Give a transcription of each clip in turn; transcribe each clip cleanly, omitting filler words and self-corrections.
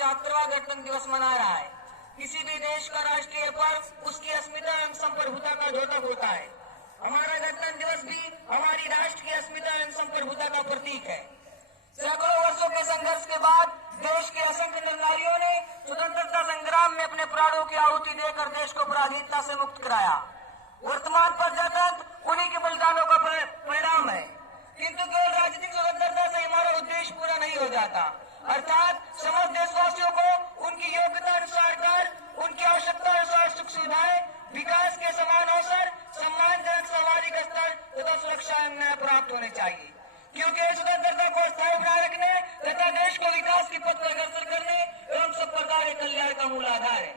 75वां गणतंत्र दिवस मना रहा है। किसी भी देश का राष्ट्रीय पर्व उसकी अस्मिता एवं संप्रभुता का द्योतक होता है। हमारा गणतंत्र दिवस भी हमारी राष्ट्र की अस्मिता एवं संप्रभुता का प्रतीक है। सैकड़ों वर्षों के संघर्ष के बाद देश के असंख्य निर्णारियों ने स्वतंत्रता संग्राम में अपने प्राणों की आहुति देकर देश को पराधीनता से मुक्त कराया। वर्तमान प्रजातंत्र उन्हीं के बलिदानों का परिणाम है। किंतु केवल राजनीतिक स्वतंत्रता से हमारा उद्देश्य पूरा नहीं हो जाता, अर्थात समस्त देशवासियों को उनकी योग्यता अनुसार कर, उनकी आवश्यकता अनुसार सुख सुविधाएं, विकास के समान अवसर, सम्मानजनक सामाजिक स्तर तथा सुरक्षा एवं न्याय प्राप्त होने चाहिए। क्योंकि स्वतंत्रता को स्थायी बनाए रखने तथा देश को विकास की पथ पर अग्रसर करने एवं सब प्रकार के कल्याण का मूल आधार है।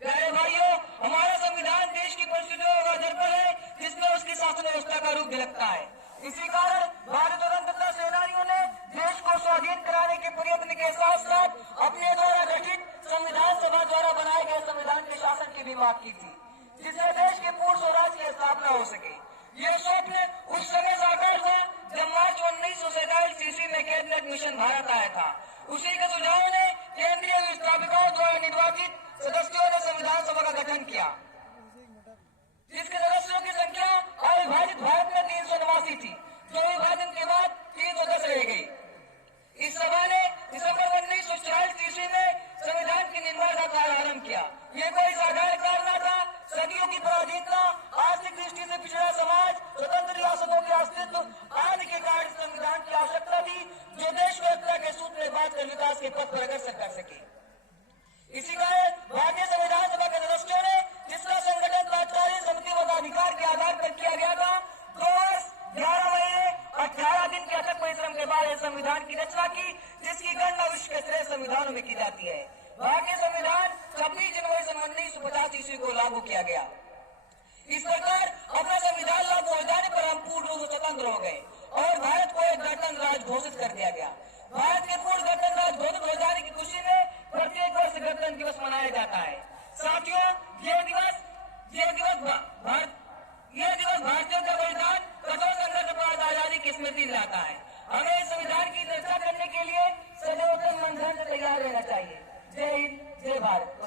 प्यारे भाइयों, हमारा संविधान देश की परिस्थितियों का दर्पण है, जिसमें उसकी शासन व्यवस्था का रूप झलकता है। इसी कारण भारत स्वतंत्रता सेनानियों ने देश को स्वाधीन कराने के प्रयत्न के साथ साथ अपने द्वारा गठित संविधान सभा द्वारा बनाए गए संविधान के शासन की भी मांग की थी, जिससे देश के पूर्ण स्वराज की स्थापना हो सके। यह स्वप्न उस समय साकार था जब मार्च 1947 ईस्वी में कैबिनेट मिशन भारत आया था। उसी के सुझाव ने केंद्रीय व्यवस्थापकों द्वारा निर्वाचित सदस्यों ने संविधान सभा का गठन किया, जिसके सदस्यों की संख्या अविभाजित भारत में 389 थी, जो विभाजन के बाद 310 रह गई। इस सभा ने दिसंबर 1946 ईस्वी में संविधान के निर्माण का कार्य आरम्भ किया। ये कोई साधारण कार्य न था। सदियों की पराधीनता, आर्थिक दृष्टि से पिछड़ा समाज, स्वतंत्र रियासतों के अस्तित्व आदि के कारण संविधान की आवश्यकता थी, जो देश को एकता के सूत्र में बांधकर विकास के पथ पर अग्रसर कर सके। इसी कारण भारतीय संविधान सभा के सदस्यों ने, जिसका संगठन तात्कालीन समिति मताधिकार के आधार पर किया गया था, 2 वर्ष 11 महीने 18 दिन के अथक परिश्रम के बाद इस संविधान की रचना की, जिसकी गणना विश्व के श्रेष्ठ संविधानों में की जाती है। भारतीय संविधान 26 जनवरी 1950 ईस्वी को लागू किया गया। इस प्रकार अपना संविधान लागू हो जाने पर हम पूर्ण रूप से स्वतंत्र हो गए और भारत को एक गणतंत्र राज्य घोषित कर दिया गया। भारत के पूर्ण गणतंत्र राज्य घोषित हो जाने की खुशी में प्रत्येक वर्ष गणतंत्र दिवस मनाया जाता है। साथियों, यह दिवस भारतीयों का बलिदान, कठोर संघर्ष के बाद आजादी की स्मृति दिलाता है। हमें इस संविधान की चर्चा करने के लिए सदैव मन ध्यान से तैयार रहना चाहिए। जय हिंद, जय भारत।